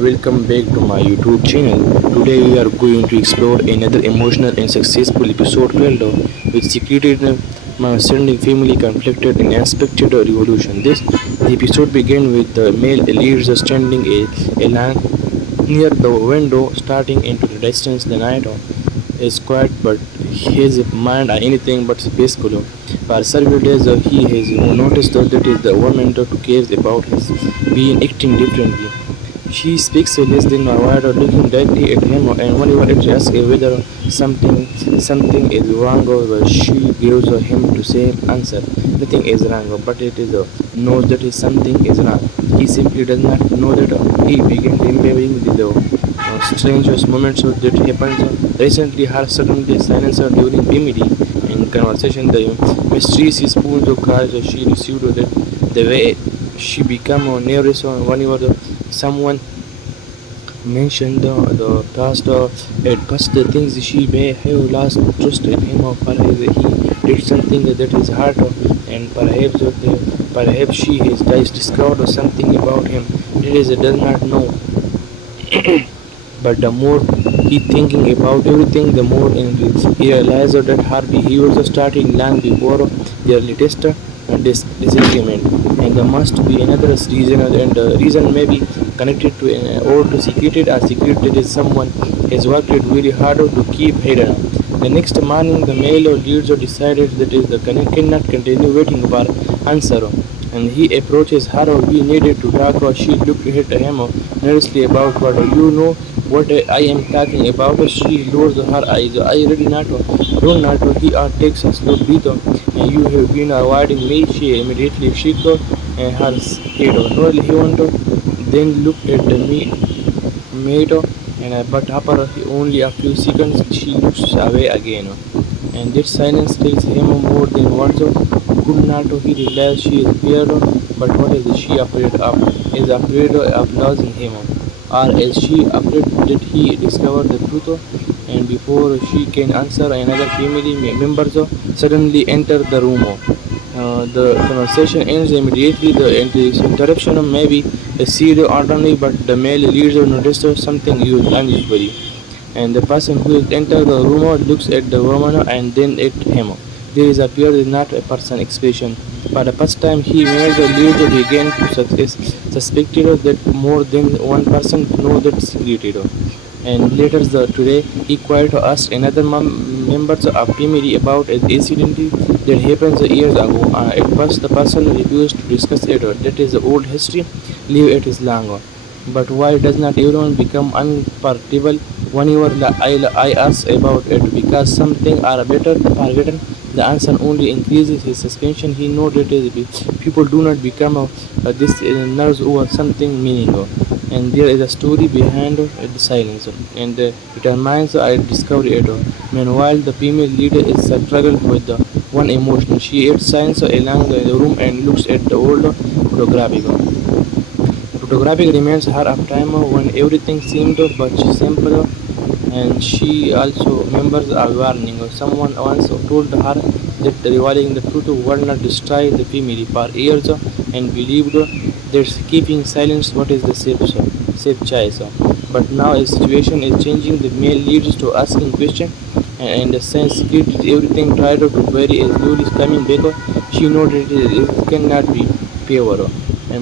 welcome back to my YouTube channel. Today we are going to explore another emotional and successful episode 12 which secreted my understanding family conflicted and unexpected revolution. The episode began with the male leader standing a line near the window starting into the distance. The night is quiet but his mind are anything but peaceful. For several days he has noticed that is the woman to cares about his being acting differently. She speaks less than a word, looking directly at him, and whenever it asks whether something is wrong, she gives him to say answer. Nothing is wrong, but it is knows that is something is wrong. He simply does not know that. He began remembering the strangest moments that happened recently. Her suddenly silence during PMD in conversation. The mysterious spoons of cards she received, the way she became nervous whenever someone mentioned the past. At first, the things she may have lost trust in him, or perhaps he did something that is hard, and perhaps she has discovered something about him that is does not know. But the more he thinking about everything, the more he realized that her behaviors started long before their latest disagreement. And there must be another reason, and the reason may be connected to an old secret that is someone has worked very hard to keep hidden. The next morning, the male leader decided that is the cannot continue waiting for answer, and he approaches her. We needed to talk. She looked at him nervously about what you know what I am talking about. She lowers her eyes. I really not don't not. He takes a slow breath. And you have been avoiding me. She immediately shook her head. No, he wanted. Then looked at me, mate, and but after only a few seconds, she looks away again. And that silence tells him more than words. Could not he realize she is feared, but what is she afraid of? Is afraid of losing him, or is she afraid that he discovered the truth? And before she can answer, another family members suddenly enter the room. The conversation ends immediately. The interruption may be a serious ordinary, but the male leader notices something unusual. And the person who enters the room looks at the woman and then at him. There is appears not a person expression. For the first time he made the leader began to suspect that more than one person know that secret. And later today he quite asked another members of PMD about an incident that happened years ago. At first the person refused to discuss it. That is the old history, leave it is long. But why does not everyone become unforgettable whenever I ask about it? Because something are better forgotten. The answer only increases his suspicion. He knows that people do not become this nerves over something meaning. And there is a story behind the silence, and determines I discover it. Meanwhile, the female leader is struggled with the one emotion. She eats science along the room and looks at the old photographic. Photographic reminds her of time when everything seemed but simple, and she also remembers a warning. Someone once told her that revealing the truth would not destroy the family for years, and believed that keeping silence what is the safe choice. But now a situation is changing. The male leads to asking questions, and the sense secret everything tried to bury is slowly coming back. She knows that it cannot be pure.